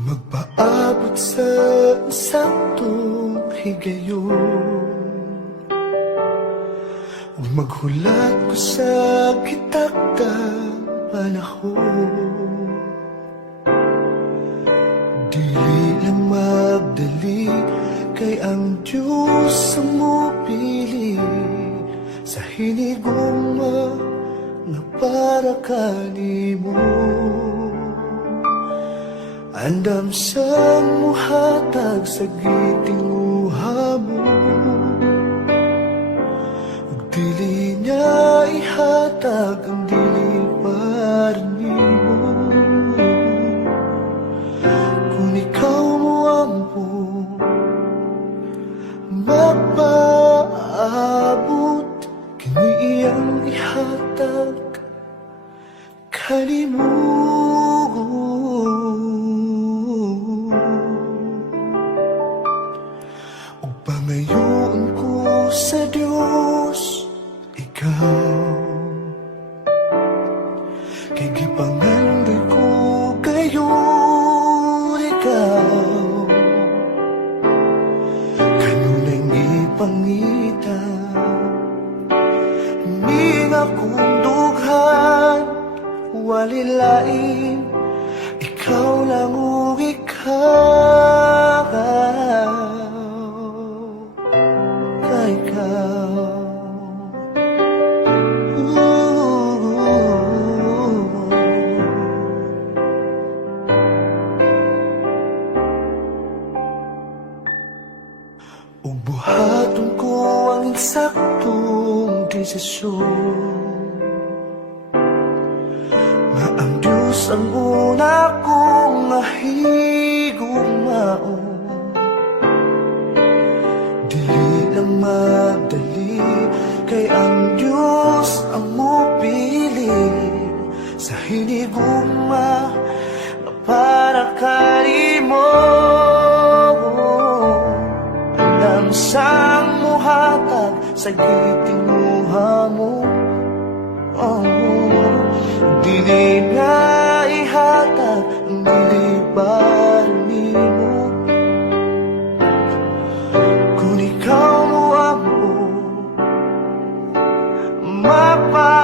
Magpaabot sa saktong higayon, ug maghulat ko sa kitakdang panahon. Dili lang magdali, kay ang Diyos ang mupili sa hinigugma nga para kanimo. Andam sa muhatag sa gitinguha mo, ug dili niya ihatag ang dili para nimo. Kung ikaw mo ampo magpaabot, kini iyang ihatag kanimo. Pangayoon ko sa Diyos, ikaw, kay gipangandoy ko kayo, ikaw, kanunay ipangita, hindi akong dughan, walilain, ikaw lang o ikaw. Ug buhaton ko ang insaktong desisyon, nga ang Diyos ang una kong mahigugmaon. Dili lang magdali, kay ang Diyos ang mupili sa hinigugma nga para kanimo. Andam sang muhatag sa gitinguha mo, dili nga ihatag ang dili para nimo. Kung ikaw mo ampo magpaabot,